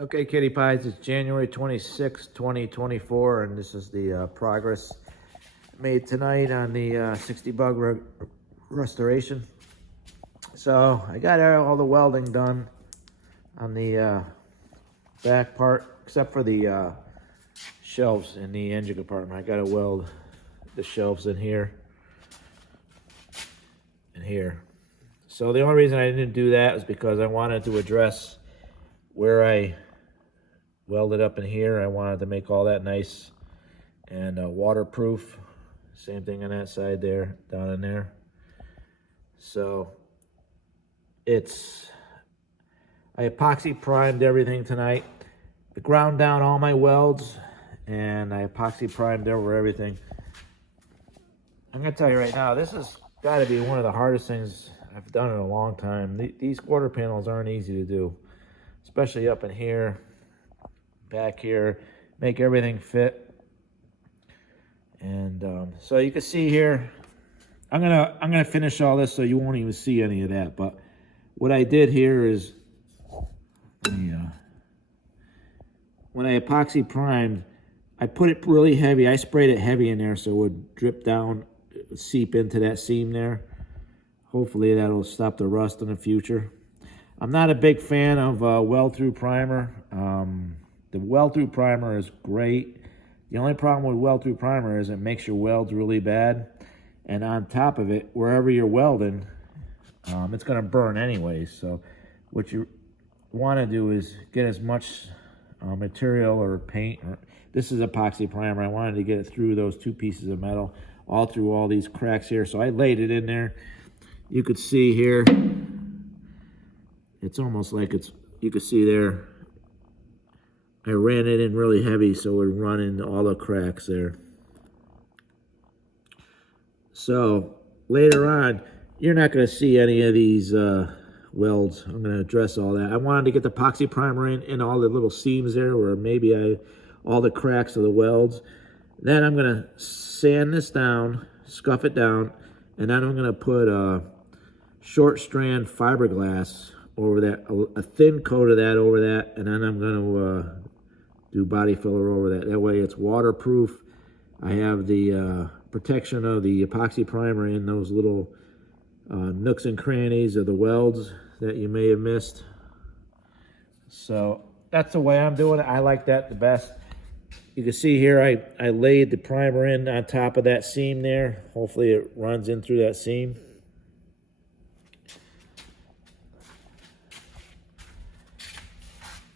Okay, Kitty Pies, it's January 26, 2024, and this is the progress made tonight on the 60 bug restoration. So I got all the welding done on the back part, except for the shelves in the engine compartment. I got to weld the shelves in here and here. So the only reason I didn't do that is because I wanted to address where I welded up in here. I wanted to make all that nice and waterproof. Same thing on that side there, down in there. So I epoxy primed everything tonight. I ground down all my welds and I epoxy primed over everything. I'm gonna tell you right now, this has got to be one of the hardest things I've done in a long time. These quarter panels aren't easy to do, especially up in here, back here, make everything fit. And so you can see here, I'm gonna finish all this so you won't even see any of that. But what I did here is, when I epoxy primed, I put it really heavy. I sprayed it heavy in there so it would drip down, seep into that seam there. Hopefully that'll stop the rust in the future. I'm not a big fan of weld-through primer. The weld-through primer is great. The only problem with weld-through primer is it makes your welds really bad. And on top of it, wherever you're welding, it's going to burn anyways. So what you want to do is get as much material or paint. This is epoxy primer. I wanted to get it through those two pieces of metal, all through all these cracks here. So I laid it in there. You could see here, it's almost like you could see there, I ran it in really heavy so it would run into all the cracks there. So later on, you're not going to see any of these welds. I'm going to address all that. I wanted to get the epoxy primer in all the little seams there where maybe all the cracks of the welds. Then I'm going to sand this down, scuff it down, and then I'm going to put a short strand fiberglass over that, a thin coat of that over that, and then I'm going to do body filler over that. That way it's waterproof. I have the protection of the epoxy primer in those little nooks and crannies of the welds that you may have missed. So that's the way I'm doing it. I like that the best. You can see here I laid the primer in on top of that seam there. Hopefully it runs in through that seam.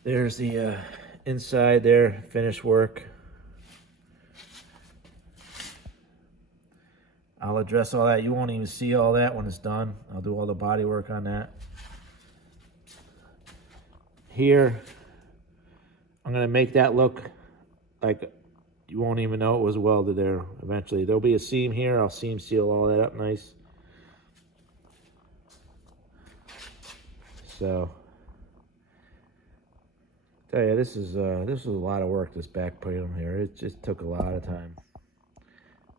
There's the inside there, finished work. I'll address all that. You won't even see all that when it's done. I'll do all the body work on that. Here, I'm gonna make that look like you won't even know it was welded there eventually. There'll be a seam here. I'll seam seal all that up nice. So, tell you, this was a lot of work, this back panel here. It just took a lot of time.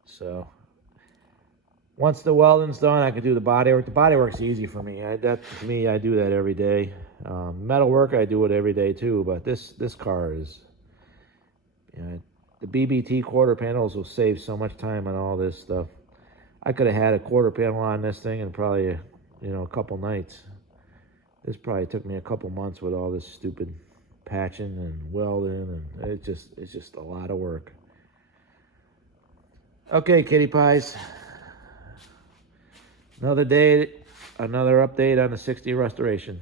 So once the welding's done, I can do the body work. The body work's easy for me. I do that every day. Metal work, I do it every day too. But this car is, the BBT quarter panels will save so much time on all this stuff. I could have had a quarter panel on this thing in probably a couple nights. This probably took me a couple months with all this stupid patching and welding, and it's just a lot of work. Okay, Kitty Pies. Another day, another update on the 60 restoration.